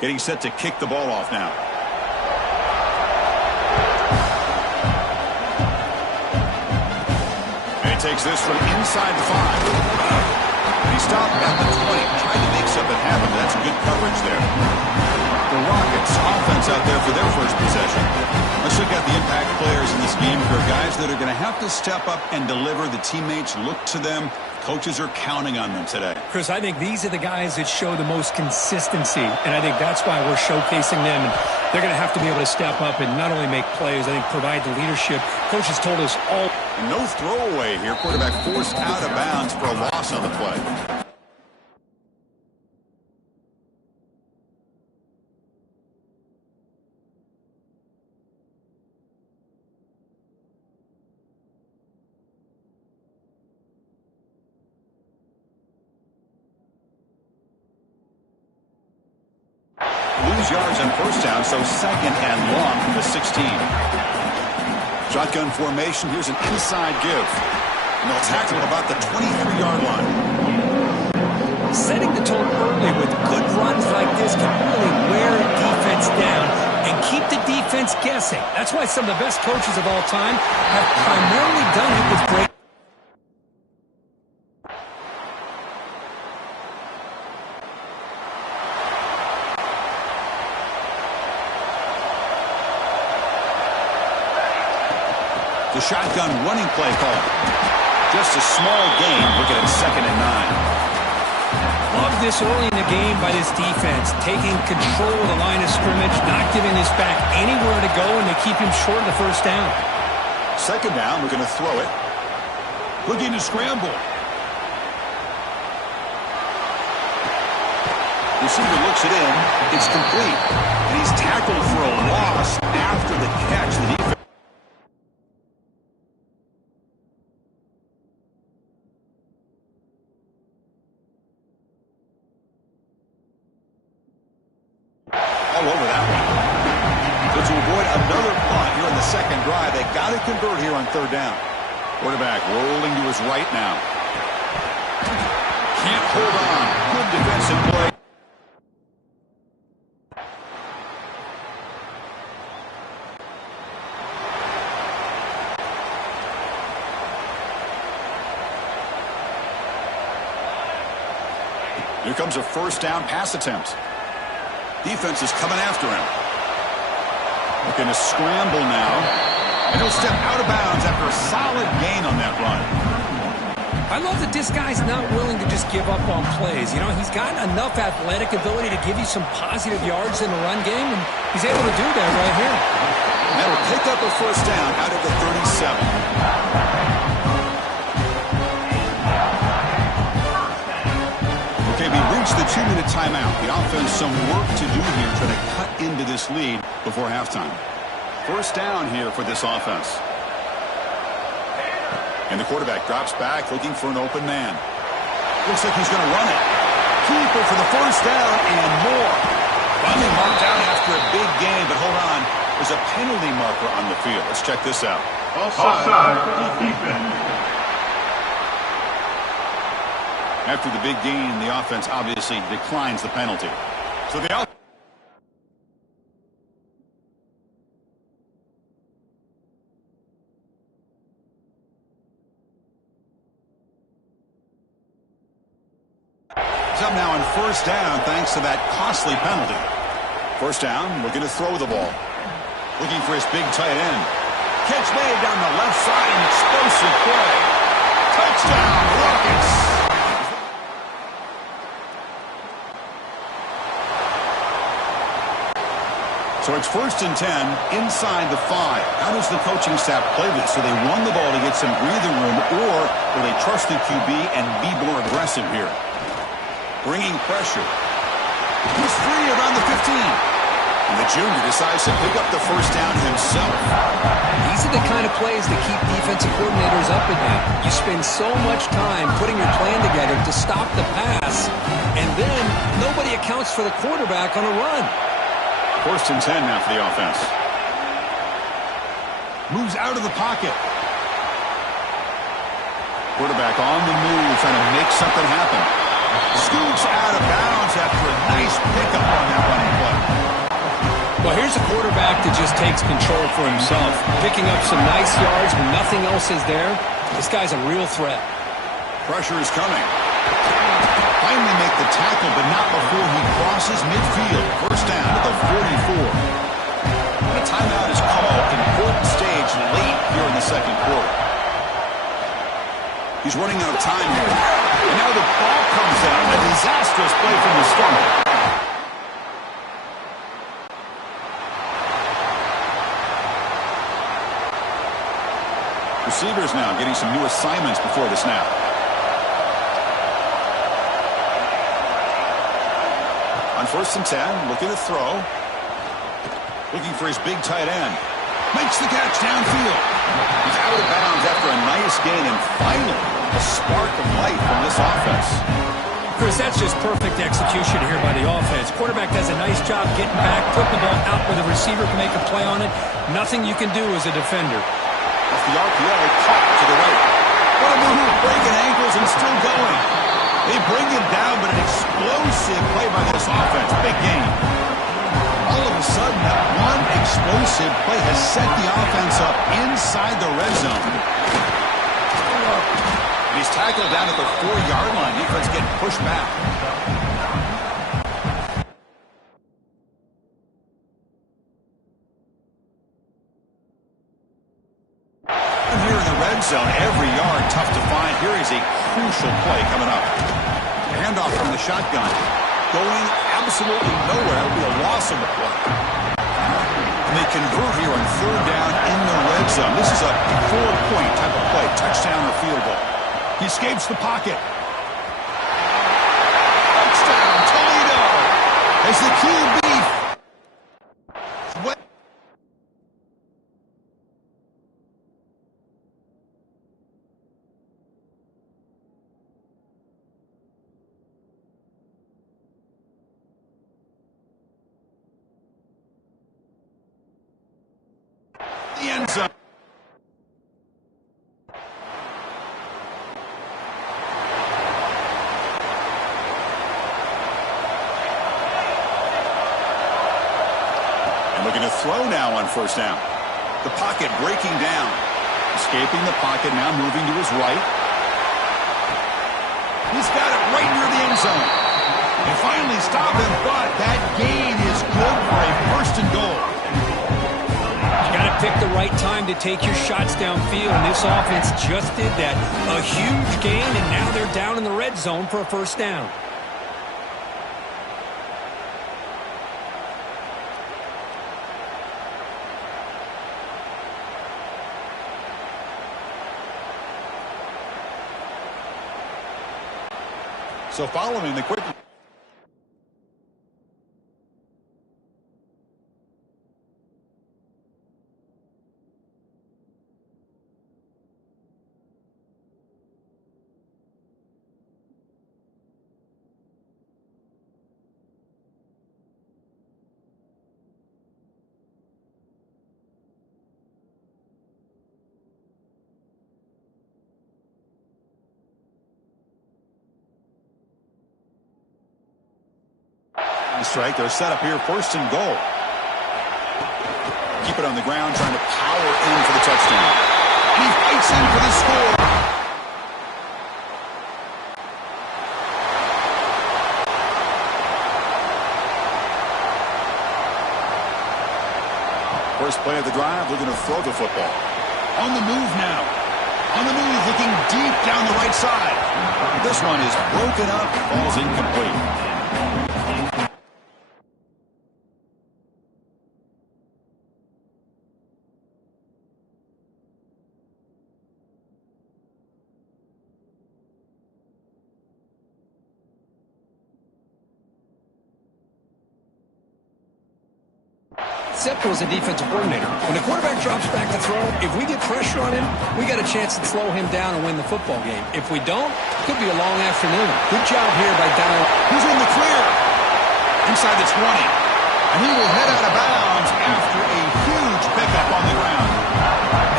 Getting set to kick the ball off now. And he takes this from inside the 5. And he stopped at the 20. Trying to make something happen. That's good coverage there. The Rockets offense out there for their first possession. Let's look at the impact players in this game here. Guys that are going to have to step up and deliver. The teammates look to them. Coaches are counting on them today. Chris, I think these are the guys that show the most consistency, and I think that's why we're showcasing them. And they're going to have to be able to step up and not only make plays, I think provide the leadership. Coaches told us all. No throwaway here. Quarterback forced out of bounds for a loss on the play. Lose yards on first down, so second and long from the 16. Shotgun formation. Here's an inside give. And they'll tackle at about the 23-yard line. Setting the tone early with good runs like this can really wear a defense down and keep the defense guessing. That's why some of the best coaches of all time have primarily done it with great. The shotgun running play call. Just a small gain. Look at it, 2nd and 9. Love this early in the game by this defense. Taking control of the line of scrimmage, not giving this back anywhere to go, and they keep him short of the first down. 2nd down, we're going to throw it. Looking to scramble. Receiver looks it in. It's complete. And he's tackled for a loss after the catch. The defense. All over that one. So to avoid another punt here in the second drive, they got to convert here on 3rd down. Quarterback rolling to his right now. Can't hold on. Good defensive play. Here comes a first down pass attempt. Defense is coming after him. Looking to scramble now. And he'll step out of bounds after a solid gain on that run. I love that this guy's not willing to just give up on plays. You know, he's got enough athletic ability to give you some positive yards in the run game, and he's able to do that right here. That'll pick up a first down out of the 37. Okay, we reached the 2-minute timeout. The offense some work to do here, trying to cut into this lead before halftime. First down here for this offense. And the quarterback drops back, looking for an open man. Looks like he's going to run it. Keeper for the first down and more. Finally marked out after a big gain, but hold on. There's a penalty marker on the field. Let's check this out. Offside. Defense. After the big gain, the offense obviously declines the penalty. So the offense. Up now on first down thanks to that costly penalty. First down, looking to throw the ball. Looking for his big tight end. Catch made down the left side, an explosive play. Touchdown, Rockets! So it's 1st and 10 inside the 5. How does the coaching staff play this? So they run the ball to get some breathing room, or will they trust the QB and be more aggressive here? Bringing pressure. He's free around the 15. And the junior decides to pick up the first down himself. These are the kind of plays that keep defensive coordinators up at night. You spend so much time putting your plan together to stop the pass, and then nobody accounts for the quarterback on a run. 1st and 10 now for the offense. Moves out of the pocket. Quarterback on the move, trying to make something happen. Scoots out of bounds after a nice pickup on that running play. Well, here's a quarterback that just takes control for himself, picking up some nice yards when nothing else is there. This guy's a real threat. Pressure is coming. Finally make the tackle, but not before he crosses midfield. First down at the 44. And a timeout is called. Important stage late here in the second quarter. He's running out of time here. And now the ball comes down. A disastrous play from the start. Receivers now getting some new assignments before the snap. On 1st and 10, looking to throw. Looking for his big tight end. Makes the catch downfield. He's out of bounds after a nice gain, and finally a spark of life from this offense. Chris, that's just perfect execution here by the offense. Quarterback does a nice job getting back, putting the ball out where the receiver can make a play on it. Nothing you can do as a defender. Off the RPO, caught to the right. What a move, breaking ankles and still going. They bring him down, but an explosive play by this offense. Big game. All of a sudden, that one explosive play has set the offense up inside the red zone. And he's tackled down at the 4-yard line. Defense getting pushed back. Zone, every yard tough to find. Here is a crucial play coming up. A handoff from the shotgun. Going absolutely nowhere. It'll be a loss of the play. And they convert here on 3rd down in the red zone. This is a 4-point type of play. Touchdown or field goal. He escapes the pocket. Touchdown, Toledo. As the QB. The end zone. And looking to throw now on 1st down. The pocket breaking down. Escaping the pocket, now moving to his right. He's got it right near the end zone. They finally stop him, but that gain is good for a 1st and goal. Pick the right time to take your shots downfield, and this offense just did that. A huge gain, and now they're down in the red zone for a 1st down. So following the quick... strike. They're set up here 1st and goal. Keep it on the ground, trying to power in for the touchdown. And he fights in for the score. First play of the drive, looking to throw the football. On the move now. On the move, looking deep down the right side. This one is broken up, falls incomplete. Sepko is a defensive coordinator. When the quarterback drops back to throw, if we get pressure on him, we got a chance to slow him down and win the football game. If we don't, it could be a long afternoon. Good job here by Donald. He's in the clear. Inside the 20. And he will head out of bounds after a huge pickup on the ground.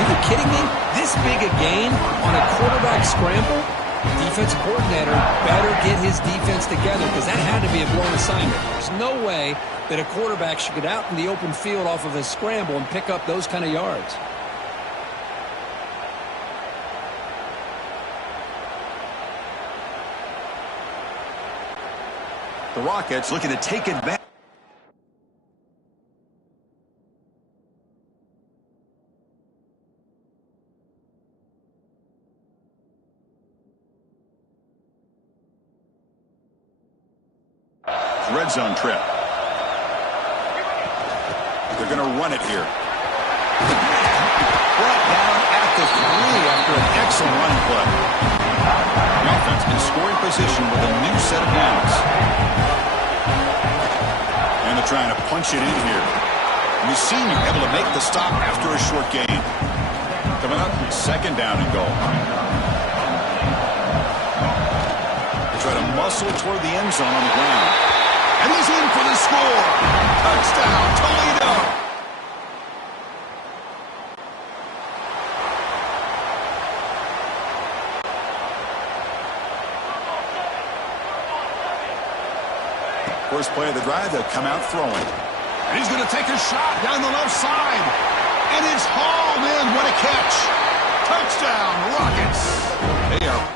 Are you kidding me? This big a gain on a quarterback scramble? Defensive coordinator better get his defense together because that had to be a blown assignment. There's no way that a quarterback should get out in the open field off of a scramble and pick up those kind of yards. The Rockets looking to take advantage. Red zone trip. They're going to run it here. Brought down at the 3 after an excellent running play. The offense in scoring position with a new set of downs. And they're trying to punch it in here. And the senior able to make the stop after a short gain. Coming up, second down and goal. They try to muscle toward the end zone on the ground. And he's in for the score. Touchdown, Toledo. First play of the drive, they'll come out throwing. And he's going to take a shot down the left side. And it's hauled in. What a catch. Touchdown, Rockets. They are.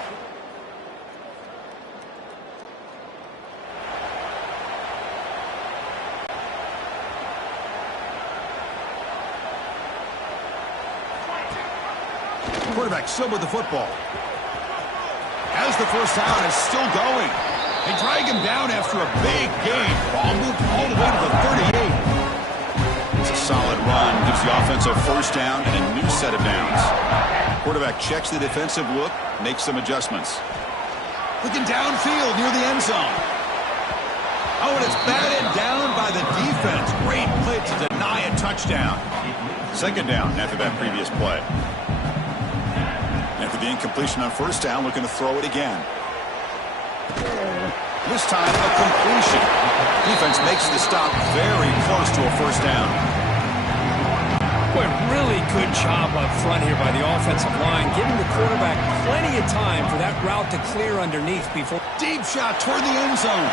Quarterback still with the football. As the first down is still going. They drag him down after a big gain. Ball moved all the way to the 38. It's a solid run. Gives the offense a first down and a new set of downs. Quarterback checks the defensive look, makes some adjustments. Looking downfield near the end zone. Oh, and it's batted down by the defense. Great play to deny a touchdown. Second down after that previous play. After the incompletion on first down, looking to throw it again. This time, a completion. Defense makes the stop very close to a first down. Boy, really good job up front here by the offensive line, giving the quarterback plenty of time for that route to clear underneath before. Deep shot toward the end zone.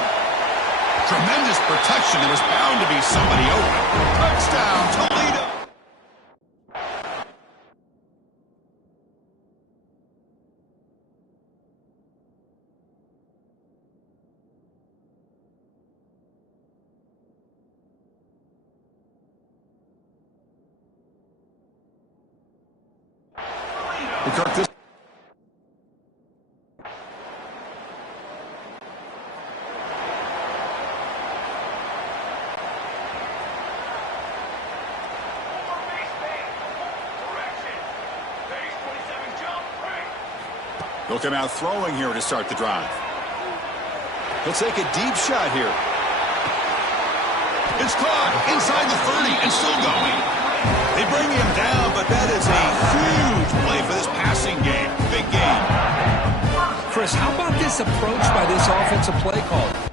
Tremendous protection. There was bound to be somebody open. Touchdown, Toledo. This They'll come out throwing here to start the drive. He'll take a deep shot here. It's caught inside the 30 and still going. They bring him down, but that is a huge play for this passing game. Big game. Chris, how about this approach by this offensive play caller?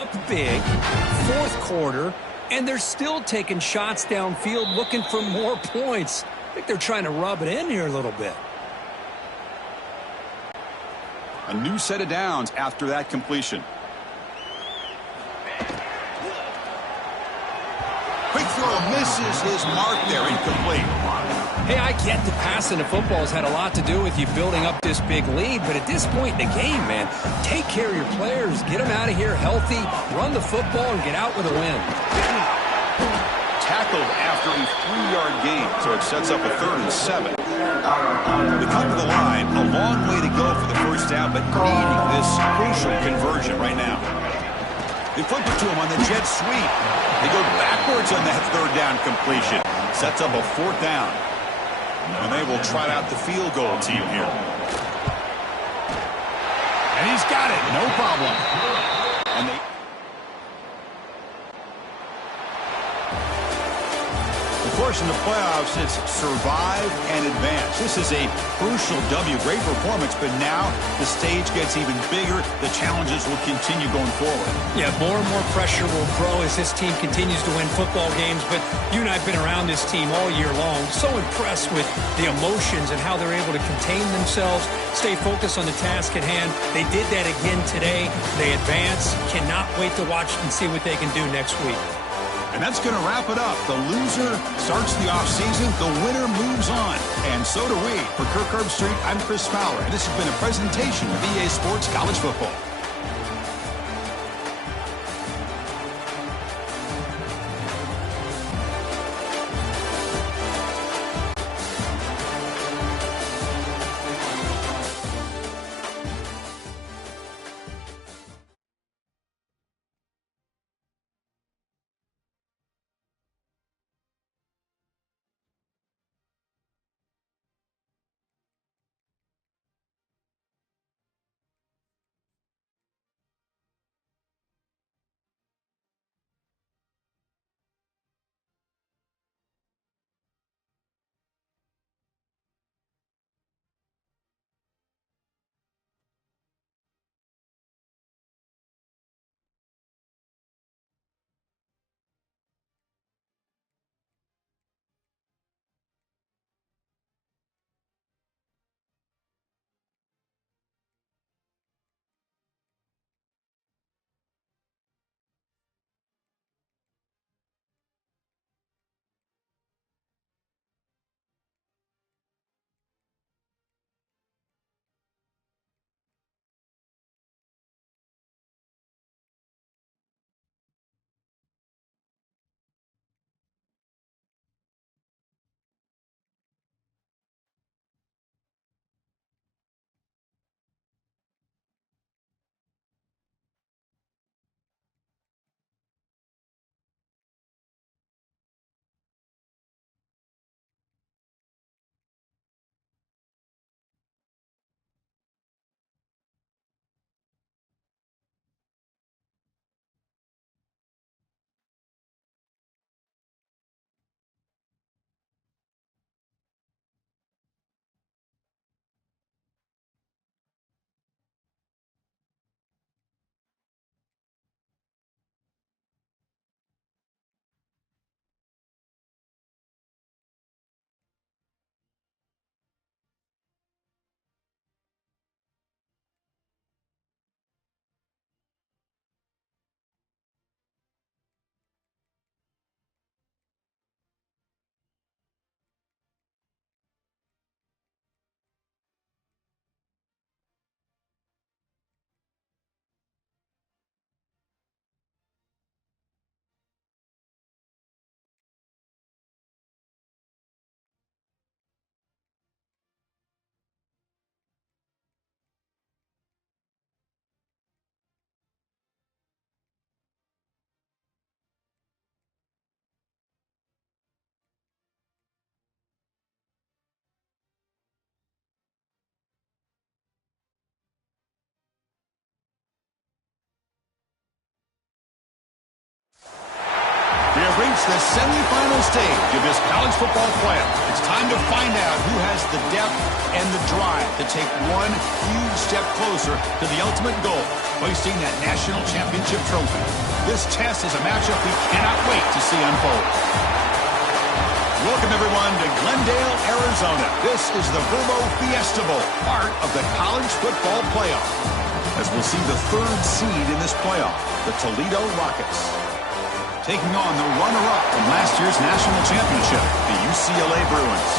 Up big, fourth quarter, and they're still taking shots downfield looking for more points. I think they're trying to rub it in here a little bit. A new set of downs after that completion. Quick throw misses his mark there, incomplete. Hey, I get the passing to football has had a lot to do with you building up this big lead, but at this point in the game, man, take care of your players, get them out of here healthy, run the football, and get out with a win. Tackled after a 3-yard gain, so it sets up a 3rd and 7. They come to the line, a long way to go for the first down, but needing this crucial conversion right now. They flip it to him on the jet sweep. They go backwards on that 3rd down completion. Sets up a 4th down. And they will trot out the field goal team here. And he's got it, no problem. And they... The course, in the playoffs, it's survive and advance. This is a crucial W. Great performance, but now the stage gets even bigger. The challenges will continue going forward. Yeah, more and more pressure will grow as this team continues to win football games, but you and I have been around this team all year long. So impressed with the emotions and how they're able to contain themselves, stay focused on the task at hand. They did that again today. They advance. Cannot wait to watch and see what they can do next week. And that's going to wrap it up. The loser starts the offseason. The winner moves on. And so do we. For Kirk Herbstreit, I'm Chris Fowler, and this has been a presentation of EA Sports College Football. We have reached the semifinal stage of this college football playoff. It's time to find out who has the depth and the drive to take one huge step closer to the ultimate goal, hoisting that national championship trophy. This test is a matchup we cannot wait to see unfold. Welcome, everyone, to Glendale, Arizona. This is the Verbo Fiesta Bowl, part of the college football playoff, as we'll see the third seed in this playoff, the Toledo Rockets, taking on the runner-up from last year's national championship, the UCLA Bruins.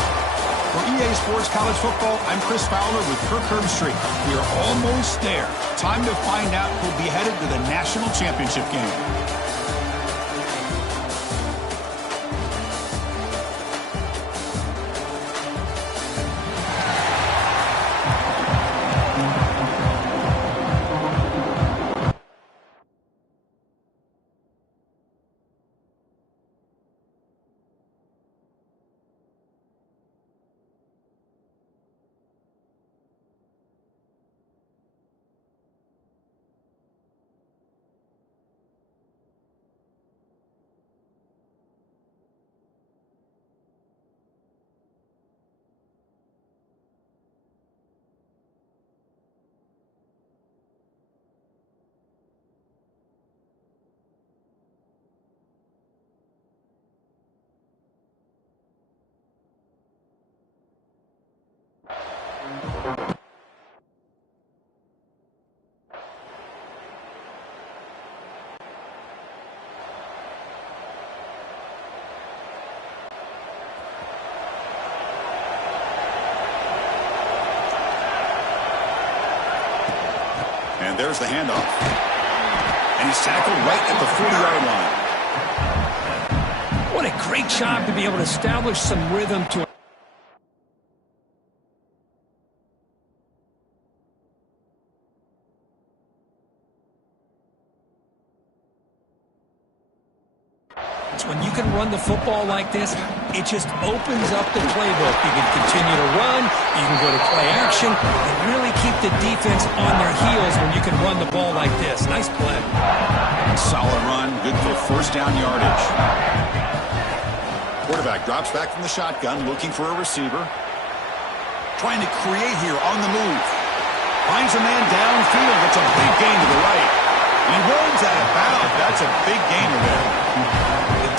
For EA Sports College Football, I'm Chris Fowler with Kirk Herbstreit. We are almost there. Time to find out who'll be headed to the national championship game. And there's the handoff. And he's tackled right at the 40-yard line. What a great job to be able to establish some rhythm to when you can run the football like this, it just opens up the playbook. You can continue to run, you can go to play action, and really keep the defense on their heels when you can run the ball like this. Nice play. Solid run, good for first down yardage. Quarterback drops back from the shotgun, looking for a receiver. Trying to create here on the move. Finds a man downfield. It's a big gain to the right. He runs out of bounds. That's a big gainer there.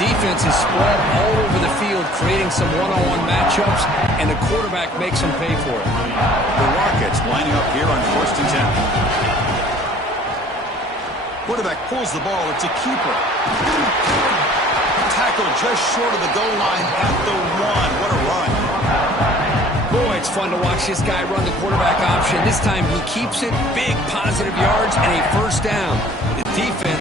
Defense is spread all over the field, creating some one-on-one matchups, and the quarterback makes them pay for it. The Rockets lining up here on 1st and 10. Quarterback pulls the ball. It's a keeper. Tackle just short of the goal line at the 1. What a run. Boy, it's fun to watch this guy run the quarterback option. This time he keeps it, big positive yards, and a first down. The defense.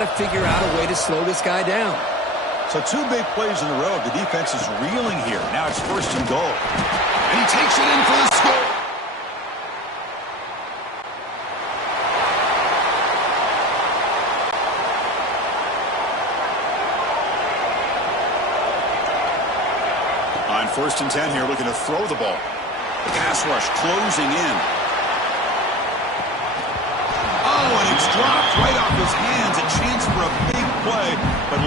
To figure out a way to slow this guy down. So 2 big plays in a row. The defense is reeling here. Now it's 1st and goal. And he takes it in for the score. On 1st and 10 here, looking to throw the ball. The pass rush closing in. Oh, and it's dropped right off his hands. A chance for a big play, but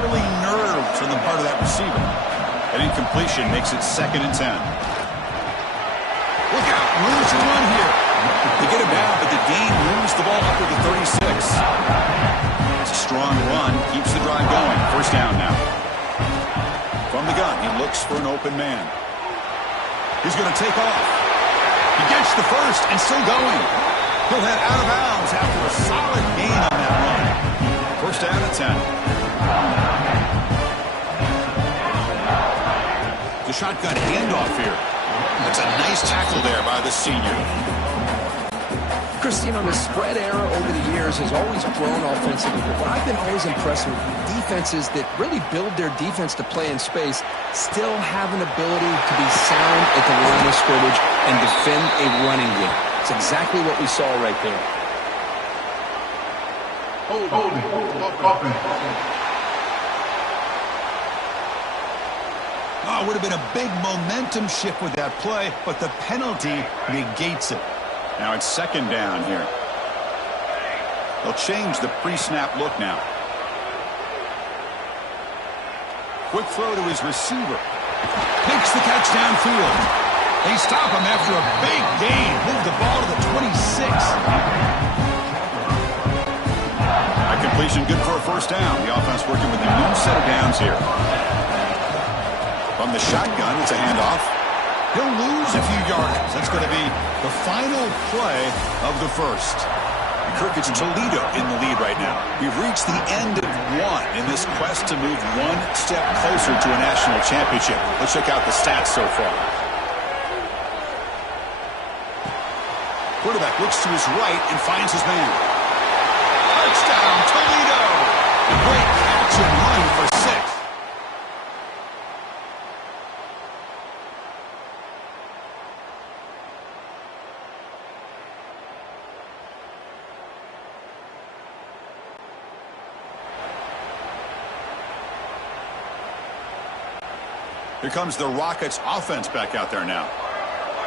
really nerves on the part of that receiver. An incompletion makes it 2nd and 10. Look out, room to run here. They get him down, but the gain moves the ball up to the 36. It's a strong run, keeps the drive going. 1st down now. From the gun, he looks for an open man. He's going to take off. He gets the first and still going. He'll head out of bounds after a solid gain on that run. 1st down and 10. The shotgun handoff here. That's a nice tackle there by the senior. Chris, you know, the spread era over the years has always grown offensively, but what I've been always impressed with defenses that really build their defense to play in space still have an ability to be sound at the line of scrimmage and defend a running game. It's exactly what we saw right there. Holding. Oh, it would have been a big momentum shift with that play, but the penalty negates it. Now it's 2nd down here. They'll change the pre-snap look now. Quick throw to his receiver. Makes the catch downfield. They stop him after a big gain. Move the ball to the 26. That completion good for a 1st down. The offense working with a new set of downs here. From the shotgun, it's a handoff. He'll lose a few yards. That's going to be the final play of the 1st. Kirk, it's Ledo in the lead right now. We've reached the end of 1 in this quest to move 1 step closer to a national championship. Let's check out the stats so far. Quarterback looks to his right and finds his man. Touchdown, Toledo! A great catch and run for 6. Here comes the Rockets offense back out there now.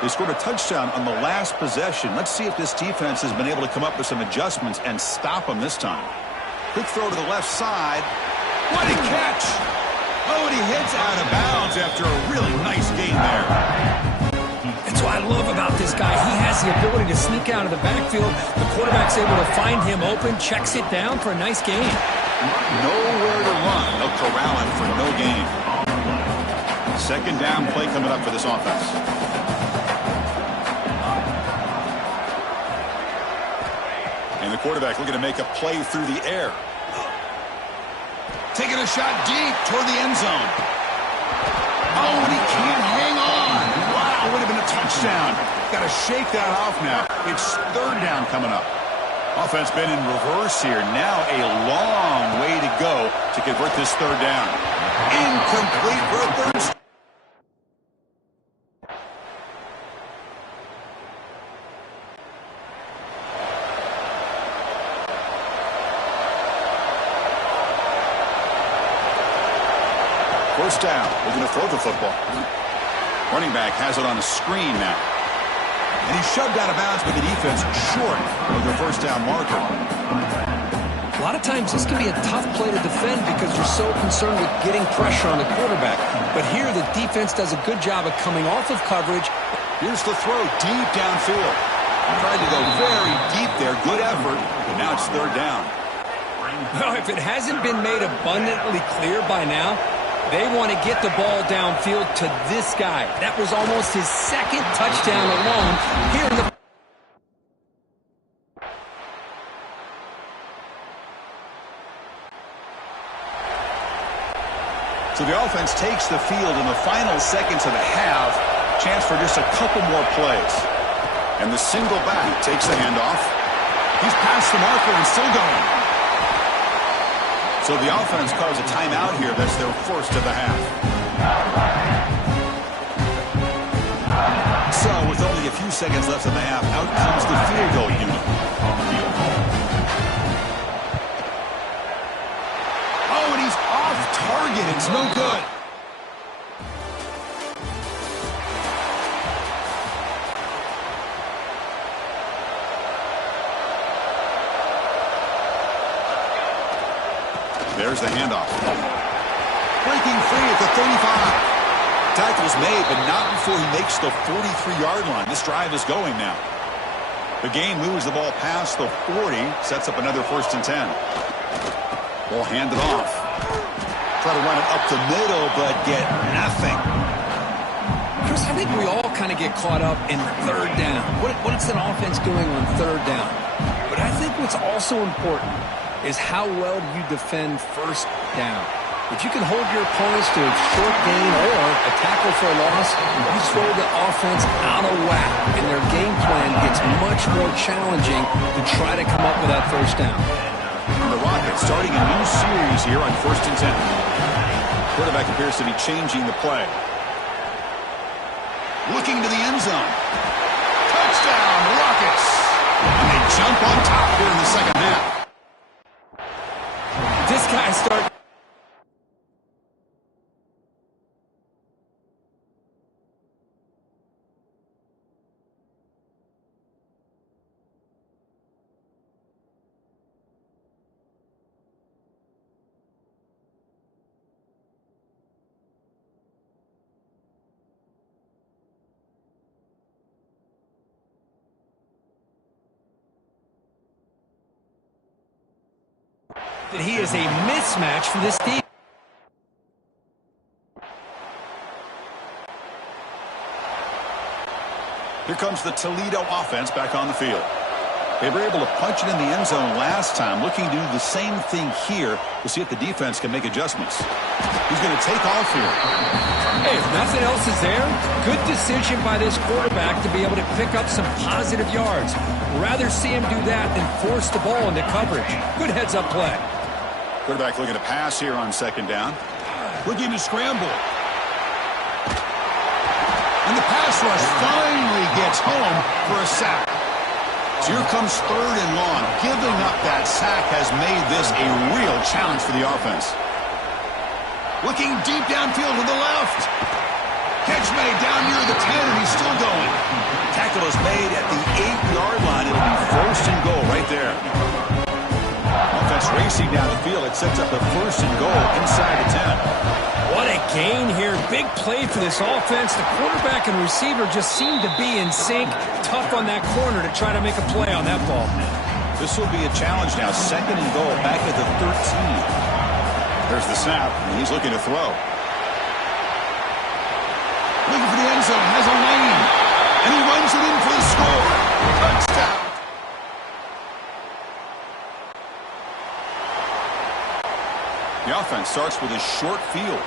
They scored a touchdown on the last possession. Let's see if this defense has been able to come up with some adjustments and stop them this time. Quick throw to the left side. What a catch! Oh, and he heads out of bounds after a really nice gain there. That's what I love about this guy. He has the ability to sneak out of the backfield. The quarterback's able to find him open, checks it down for a nice gain. Nowhere to run. They'll corral him for no gain. Second down play coming up for this offense. And the quarterback looking to make a play through the air. Taking a shot deep toward the end zone. Oh, and he can't hang on. Wow, would have been a touchdown. Got to shake that off now. It's third down coming up. Offense been in reverse here. Now a long way to go to convert this third down. Incomplete for a third. First down. We're going to throw the football. Running back has it on the screen now. And he's shoved out of bounds, but the defense short of the first down marker. A lot of times this can be a tough play to defend because you're so concerned with getting pressure on the quarterback. But here the defense does a good job of coming off of coverage. Here's the throw deep downfield. Tried to go very deep there. Good effort. And now it's third down. Well, if it hasn't been made abundantly clear by now, they want to get the ball downfield to this guy. That was almost his second touchdown alone here in the... So the offense takes the field in the final seconds of the half. Chance for just a couple more plays. And the single back takes the handoff. He's past the marker and still going. So the offense calls a timeout here. That's their first of the half. So with only a few seconds left in the half, out comes the field goal unit. Oh, and he's off target. It's no good. There's the handoff. Breaking free at the 35. Tackle's made, but not before he makes the 43-yard line. This drive is going now. The gain moves the ball past the 40, sets up another 1st and 10. Ball handed off. Try to run it up the middle, but get nothing. Chris, I think we all kind of get caught up in third down. What's an offense doing on third down? But I think what's also important is how well do you defend first down. If you can hold your opponents to a short gain or a tackle for a loss, you throw the offense out of whack, and their game plan gets much more challenging to try to come up with that first down. The Rockets starting a new series here on 1st and 10. Quarterback appears to be changing the play. Looking to the end zone. Touchdown, Rockets! And they jump on top here in the second half. This guy starts... that he is a mismatch for this team. Here comes the Toledo offense back on the field. They were able to punch it in the end zone last time, looking to do the same thing here. We'll see if the defense can make adjustments. He's going to take off here. Hey, if nothing else is there, good decision by this quarterback to be able to pick up some positive yards. Rather see him do that than force the ball into coverage. Good heads-up play. Quarterback looking to pass here on second down. Looking to scramble. And the pass rush finally gets home for a sack. So here comes third and long. Giving up that sack has made this a real challenge for the offense. Looking deep downfield to the left. Catch made down near the 10, and he's still going. Tackle is made at the 8-yard line. It'll be 1st and goal right there. Offense racing down the field. It sets up a 1st and goal inside the 10. What a gain here. Big play for this offense. The quarterback and receiver just seem to be in sync. Tough on that corner to try to make a play on that ball. This will be a challenge now. 2nd and goal back at the 13. There's the snap, and he's looking to throw. Looking for the end zone. Has a lane. And he runs it in for the score. Touchdown. The offense starts with a short field.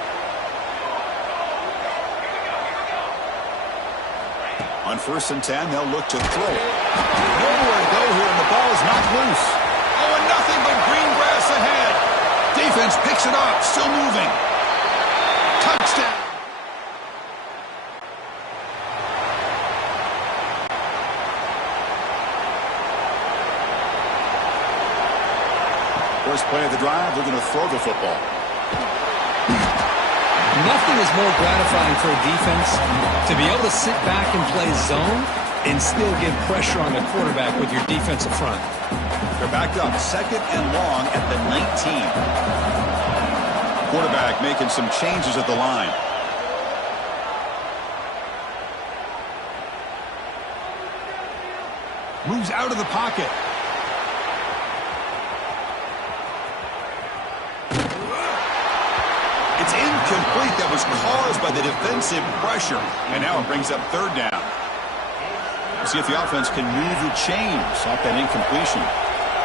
On 1st and 10, they'll look to throw. Nowhere to go here, and the ball is knocked loose. Oh, and nothing but green grass ahead. Defense picks it up, still moving. Touchdown. First play of the drive, they're going to throw the football. Nothing is more gratifying for a defense to be able to sit back and play zone and still get pressure on the quarterback with your defensive front. They're backed up 2nd and long at the 19. Quarterback making some changes at the line. Moves out of the pocket. It's incomplete. That was caused by the defensive pressure. And now it brings up 3rd down. We'll see if the offense can move the chains off that incompletion.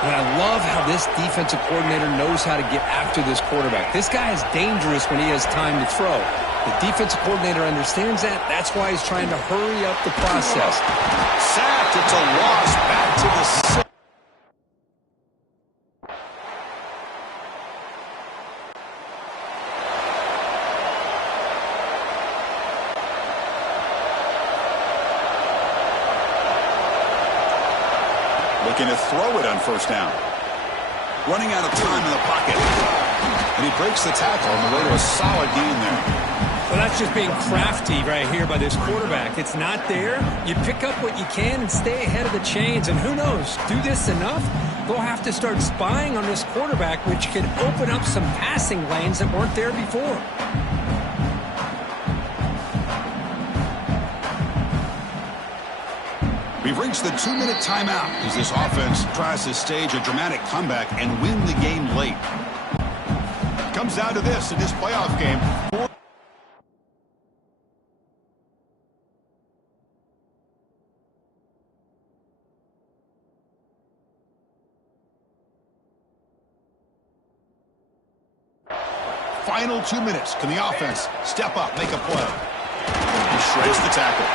And I love how this defensive coordinator knows how to get after this quarterback. This guy is dangerous when he has time to throw. The defensive coordinator understands that. That's why he's trying to hurry up the process. Sacked. It's a loss back to the 6. Looking to throw it on 1st down. Running out of time in the pocket. And he breaks the tackle on the way to a solid gain there. Well, that's just being crafty right here by this quarterback. It's not there. You pick up what you can and stay ahead of the chains. And who knows, do this enough, they'll have to start spying on this quarterback, which can open up some passing lanes that weren't there before. We've reached the 2-minute timeout as this offense tries to stage a dramatic comeback and win the game late. Comes down to this in this playoff game. Final 2 minutes. Can the offense step up, make a play? He shreds the tackle.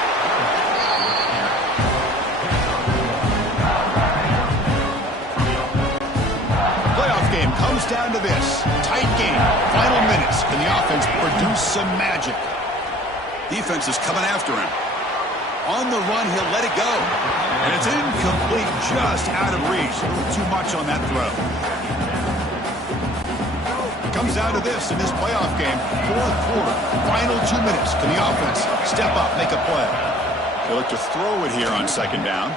Comes down to this. Tight game. Final minutes. Can the offense produce some magic? Defense is coming after him. On the run, he'll let it go. And it's incomplete, just out of reach. Too much on that throw. Comes down to this in this playoff game. 4th quarter. Final 2 minutes. Can the offense step up, make a play? They look to throw it here on 2nd down.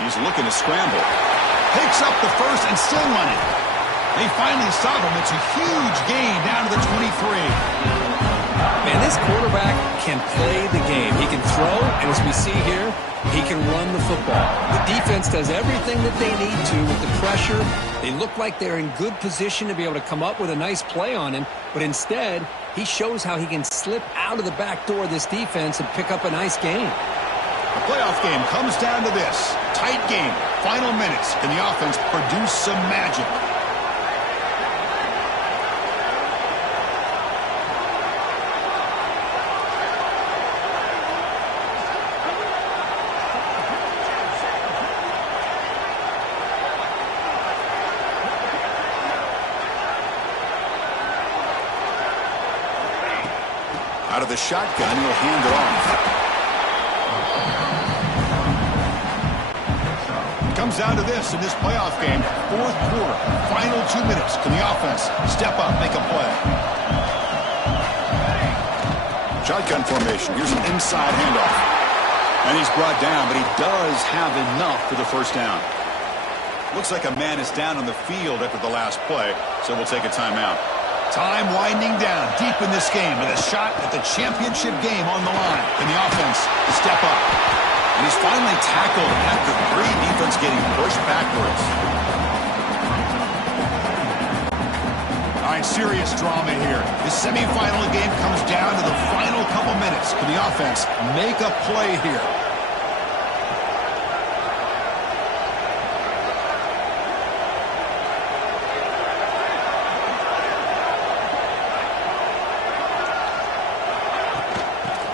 He's looking to scramble. Picks up the 1st and still running. They finally stop him. It's a huge gain down to the 23. Man, this quarterback can play the game. He can throw, and as we see here, he can run the football. The defense does everything that they need to with the pressure. They look like they're in good position to be able to come up with a nice play on him, but instead, he shows how he can slip out of the back door of this defense and pick up a nice gain. The playoff game comes down to this. Tight game. Final minutes. Can the offense produce some magic? Out of the shotgun, he'll hand it off. Comes down to this in this playoff game. 4th quarter. Final 2 minutes. Can the offense step up, make a play? Shotgun formation. Here's an inside handoff. And he's brought down, but he does have enough for the 1st down. Looks like a man is down on the field after the last play, so we'll take a timeout. Time winding down deep in this game with a shot at the championship game on the line. Can the offense step up? And he's finally tackled after three defense getting pushed backwards. All right, serious drama here. The semifinal game comes down to the final couple minutes. Can the offense make a play here?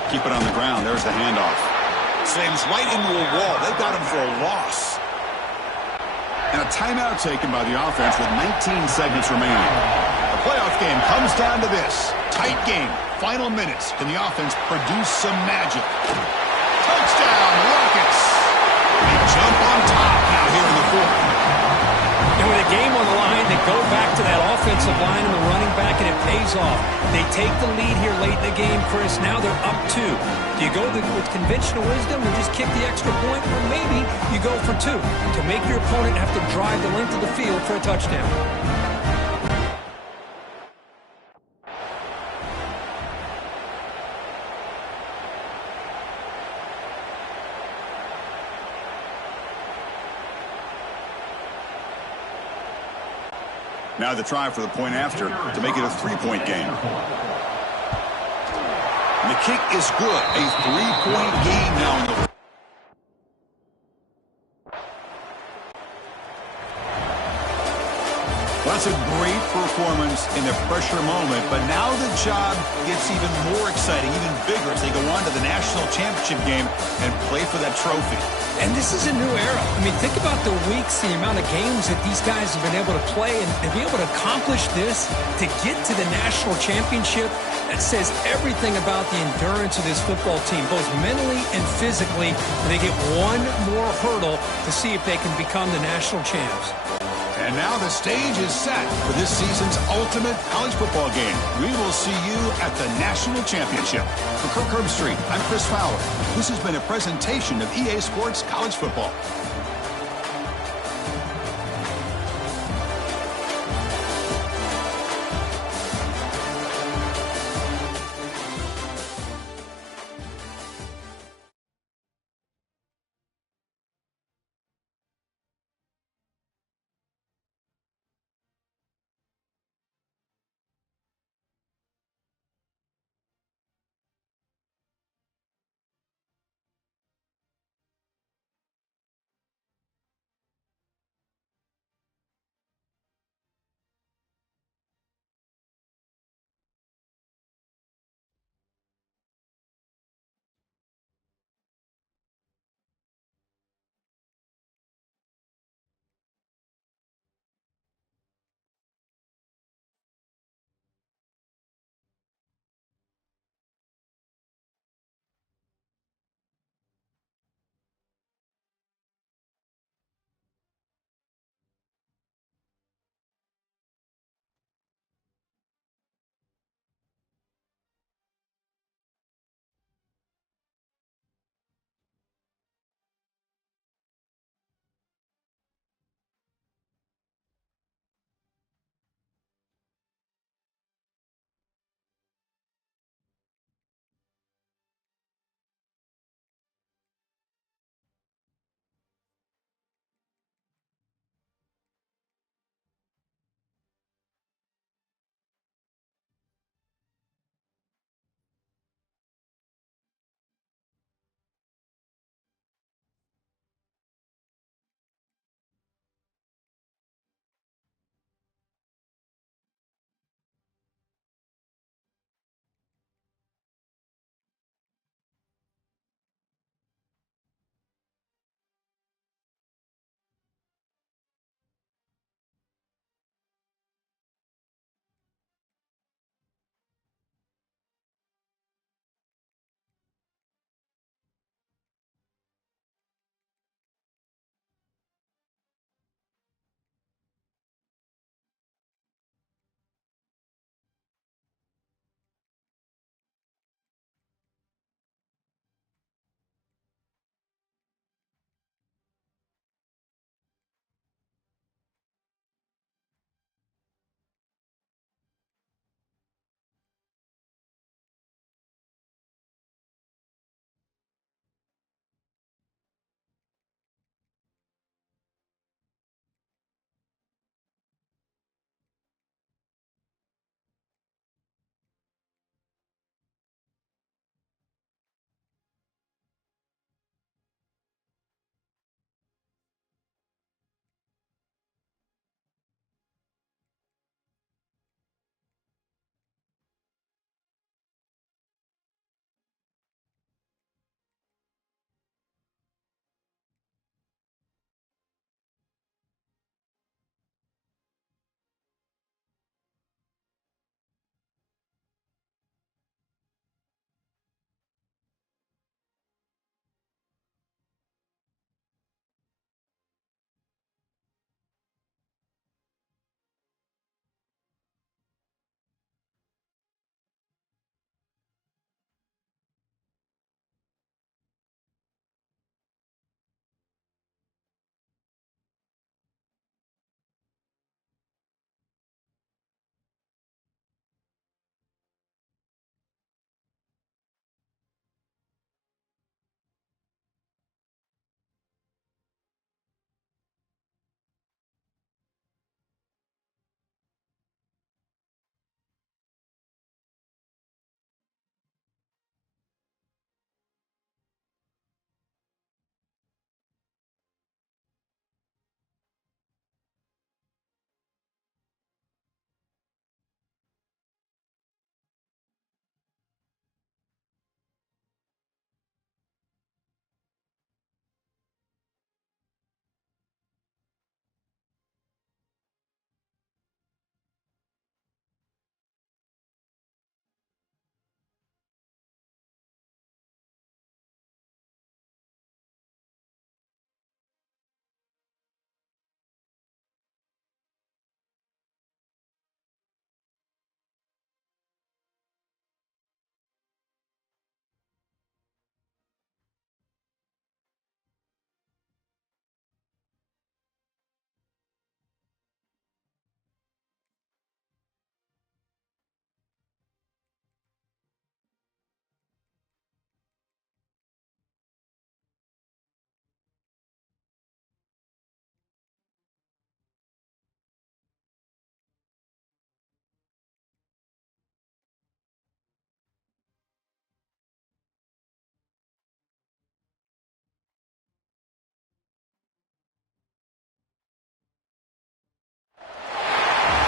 Keep it on the ground. There's the handoff. Slams right into a wall. They've got him for a loss. And a timeout taken by the offense with 19 seconds remaining. The playoff game comes down to this. Tight game. Final minutes. Can the offense produce some magic? Touchdown, Rockets. They jump on top now here in the fourth. And with a game on the line, they go back to that offensive line and the running back, and it pays off. They take the lead here late in the game, Chris. Now they're up 2. Do you go with conventional wisdom and just kick the extra point? Or maybe you go for 2 to make your opponent have to drive the length of the field for a touchdown. Now the try for the point after to make it a 3-point game. And the kick is good. A 3-point game now in the... Well, that's a great performance in the pressure moment, but now the job gets even more exciting, even bigger as they go on to the national championship game and play for that trophy. And this is a new era. I mean, think about the weeks, the amount of games that these guys have been able to play, and to be able to accomplish this, to get to the national championship, that says everything about the endurance of this football team, both mentally and physically. And they get one more hurdle to see if they can become the national champs. And now the stage is set for this season's ultimate college football game. We will see you at the national championship. For Kirk Herbstreit, I'm Chris Fowler. This has been a presentation of EA Sports College Football.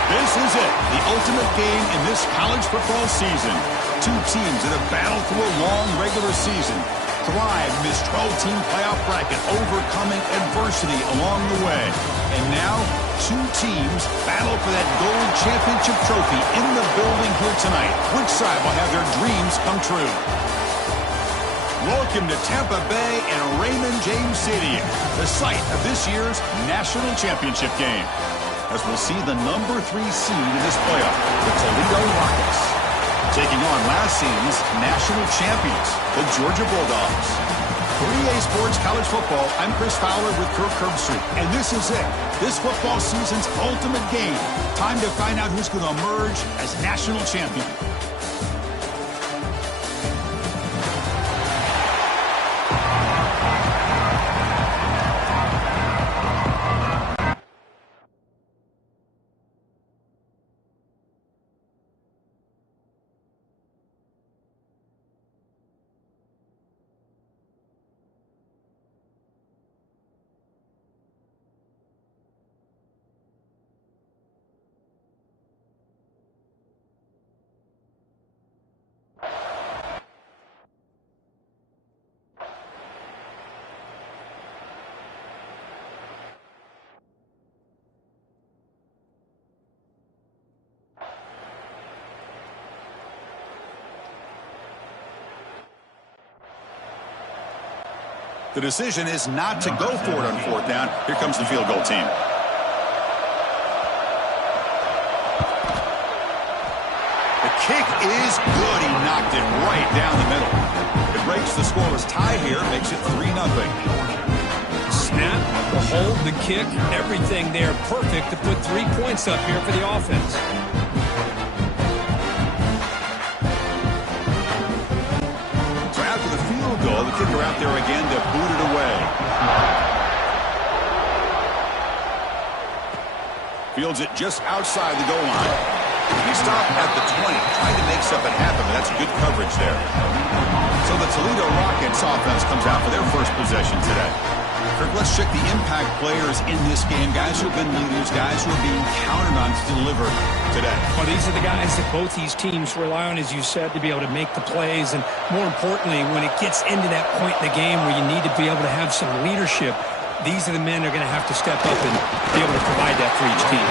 This is it, the ultimate game in this college football season. Two teams that have battled through a long regular season, thrive in this 12-team playoff bracket, overcoming adversity along the way. And now, two teams battle for that gold championship trophy in the building here tonight. Which side will have their dreams come true? Welcome to Tampa Bay and Raymond James Stadium, the site of this year's national championship game. As we'll see the number 3 seed in this playoff, the Toledo Rockets, taking on last season's national champions, the Georgia Bulldogs. For EA Sports College Football, I'm Chris Fowler with Kirk Herbstreit, and this is it. This football season's ultimate game. Time to find out who's going to emerge as national champion. The decision is not to go for it on 4th down. Here comes the field goal team. The kick is good. He knocked it right down the middle. It breaks the scoreless tie here, makes it 3-0. Snap, the hold, the kick, everything there perfect to put 3 points up here for the offense. The kicker out there again to boot it away. Fields it just outside the goal line. He stopped at the 20, trying to make something happen, but that's good coverage there. So the Toledo Rockets offense comes out for their first possession today. Kirk, let's check the impact players in this game. Guys who have been leaders, guys who are being counted on to deliver today. Well, these are the guys that both these teams rely on, as you said, to be able to make the plays. And more importantly, when it gets into that point in the game where you need to be able to have some leadership, these are the men that are going to have to step up and be able to provide that for each team.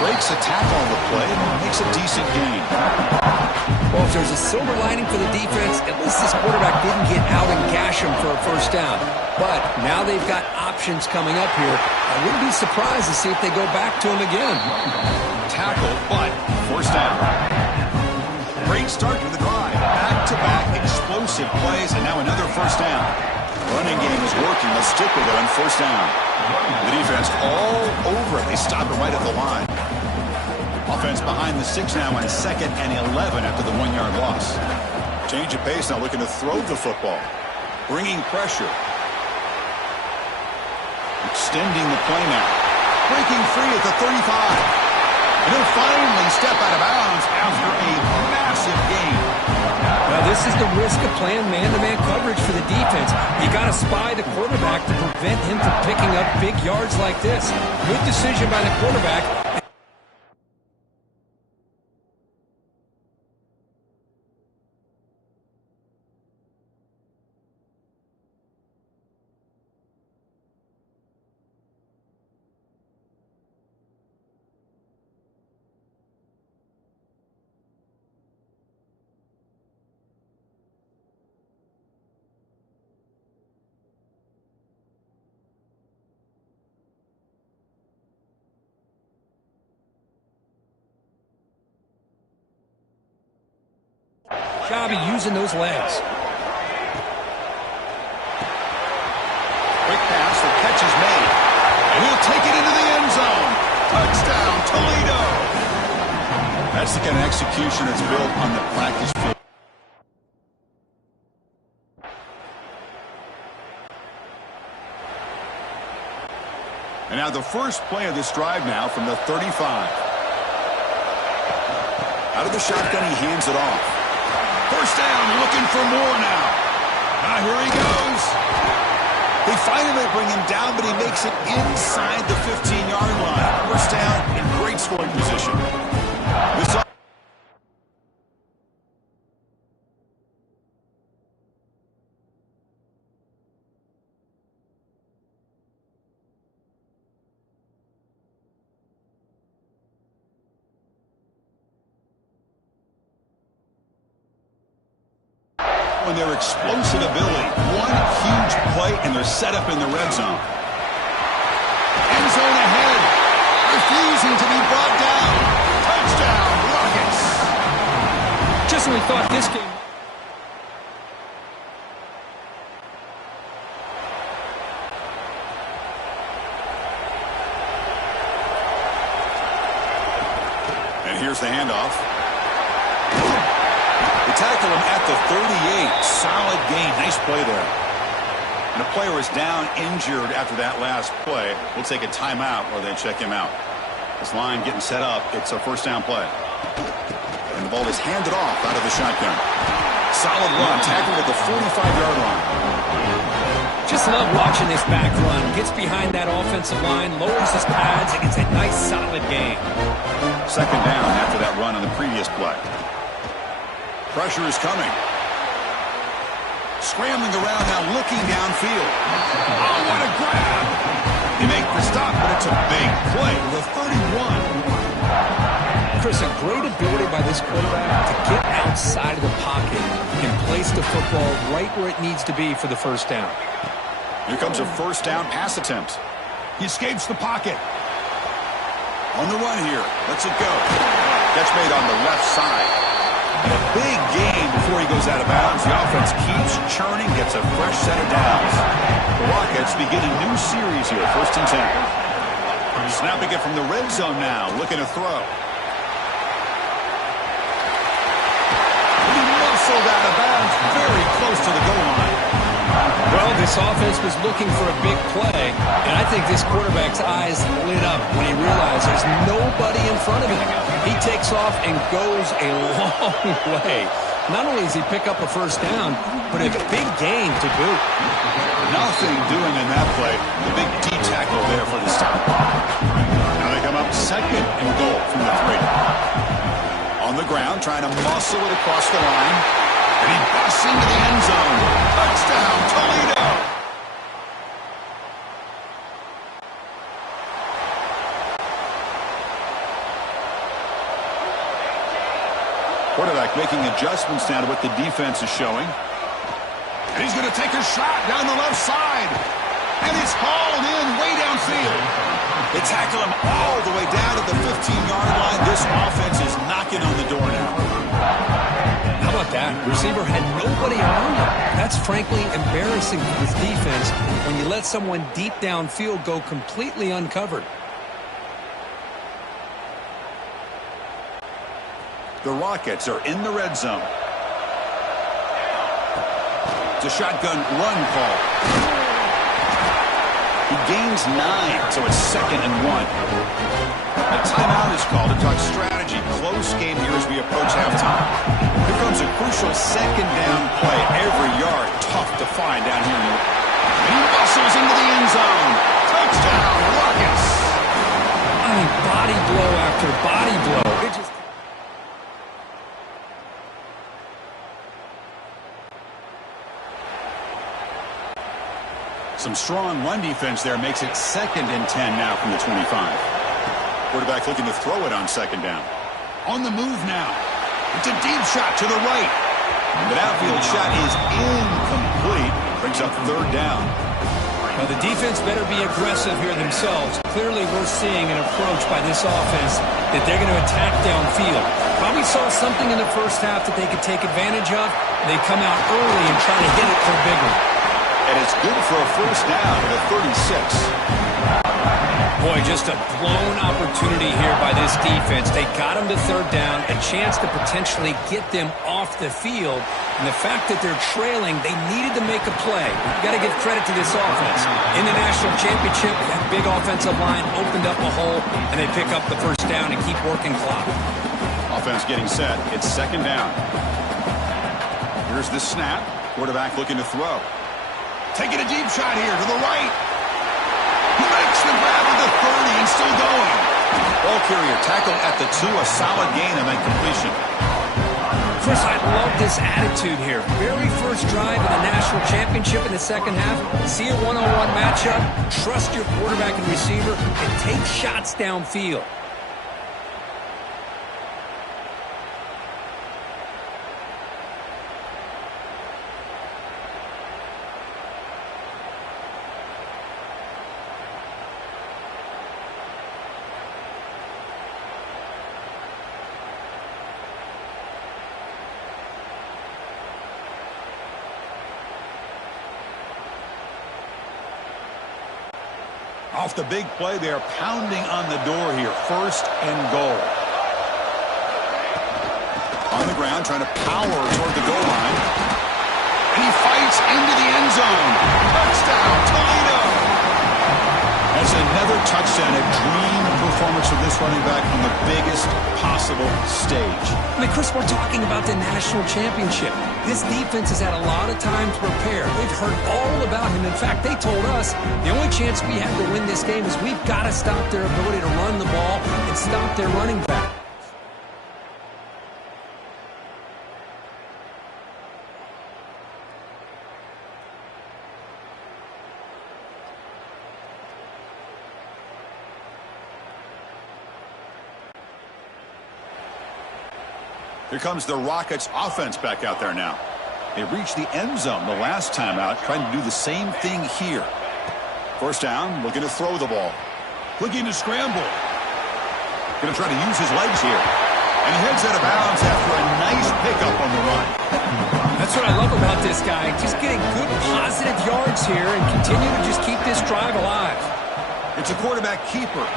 Breaks a tackle on the play, makes a decent gain. Well, if there's a silver lining for the defense, at least this quarterback didn't get out and gash him for a first down. But now they've got options coming up here. I wouldn't be surprised to see if they go back to him again. Tackle, but first down. Great start to the drive. Back-to-back explosive plays, and now another first down. Running game is working. Let's stick with it on first down. The defense all over it. They stop it right at the line. Offense behind the 6 now on 2nd and 11 after the 1-yard loss. Change of pace now, looking to throw the football. Bringing pressure. Extending the play now. Breaking free at the 35. And he'll finally step out of bounds after a massive gain. Now, this is the risk of playing man-to-man coverage for the defense. You got to spy the quarterback to prevent him from picking up big yards like this. Good decision by the quarterback. Shabby using those legs. Quick pass, the catch is made. And he'll take it into the end zone. Touchdown, Toledo. That's the kind of execution that's built on the practice field. And now the first play of this drive now from the 35. Out of the shotgun, he hands it off. First down, looking for more now. Now here he goes. They finally bring him down, but he makes it inside the 15-yard line. First down in great scoring position. And their explosive ability. One huge play, and they're set up in the red zone. End zone ahead. Refusing to be brought down. Touchdown, Rockets. Just when we thought this game... And here's the handoff. They tackle him at the 38. Solid gain. Nice play there. And a player is down injured after that last play. We'll take a timeout while they check him out. This line getting set up. It's a first down play. And the ball is handed off out of the shotgun. Solid run. Tackled at the 45-yard line. Just love watching this back run. Gets behind that offensive line, lowers his pads, and gets a nice solid gain. Second down after that run on the previous play. Pressure is coming. Scrambling around now, looking downfield. Oh, what a grab! They make the stop, but it's a big play. The 31. Chris, a great ability by this quarterback to get outside of the pocket and place the football right where it needs to be for the first down. Here comes a first down pass attempt. He escapes the pocket. On the run here. Lets it go. Catch made on the left side. And a big gain before he goes out of bounds. The offense keeps churning, gets a fresh set of downs. The Rockets begin a new series here, 1st and 10. Snapping it from the red zone now, looking to throw. He muscled out of bounds, very close to the goal line. Well, this offense was looking for a big play, and I think this quarterback's eyes lit up when he realized there's nobody in front of him. He takes off and goes a long way. Not only does he pick up a first down, but a big gain to boot. Nothing doing in that play. The big D tackle there for the stop. Now they come up second and goal from the 3. On the ground, trying to muscle it across the line. And he busts into the end zone. Touchdown, Toledo. Quarterback making adjustments now to what the defense is showing. And he's going to take a shot down the left side. And it's hauled in way downfield. They tackle him all the way down to the 15-yard line. This offense is knocking on the door now. How about that? Receiver had nobody around him. That's frankly embarrassing for this defense when you let someone deep downfield go completely uncovered. The Rockets are in the red zone. It's a shotgun run call. He gains 9, so it's 2nd and 1. A timeout is called to talk strategy. Close game here as we approach halftime. Here comes a crucial 2nd down play. Every yard tough to find down here. And he muscles into the end zone. Touchdown, Rockets. I mean, body blow after body blow. It just... Some strong run defense there makes it 2nd and 10 now from the 25. Quarterback looking to throw it on 2nd down. On the move now. It's a deep shot to the right. The outfield shot is incomplete. Brings up 3rd down. Well, the defense better be aggressive here themselves. Clearly, we're seeing an approach by this offense that they're going to attack downfield. Probably saw something in the first half that they could take advantage of. They come out early and try to hit it for a big one. And it's good for a first down at the 36. Boy, just a blown opportunity here by this defense. They got them to 3rd down, a chance to potentially get them off the field. And the fact that they're trailing, they needed to make a play. You've got to give credit to this offense. In the national championship, that big offensive line opened up a hole, and they pick up the first down and keep working clock. Offense getting set. It's 2nd down. Here's the snap. Quarterback looking to throw. Taking a deep shot here to the right. He makes the grab at the 30 and still going. Ball carrier tackled at the 2. A solid gain on that completion. Chris, I love this attitude here. Very first drive in the national championship in the second half. See a one-on-one matchup. Trust your quarterback and receiver and take shots downfield. Off the big play, they are pounding on the door here. 1st and goal. On the ground, trying to power toward the goal line. And he fights into the end zone. Touchdown, Toledo! That's another touchdown. A dream performance for this running back on the biggest possible stage. I mean, Chris, we're talking about the national championship. This defense has had a lot of time to prepare. They've heard all about him. In fact, they told us the only chance we have to win this game is we've got to stop their ability to run the ball and stop their running back. Here comes the Rockets offense back out there now. They reached the end zone the last time out, trying to do the same thing here. 1st down, looking to throw the ball. Looking to scramble. Going to try to use his legs here. And he heads out of bounds after a nice pickup on the run. That's what I love about this guy. Just getting good positive yards here and continue to just keep this drive alive. It's a quarterback keeper.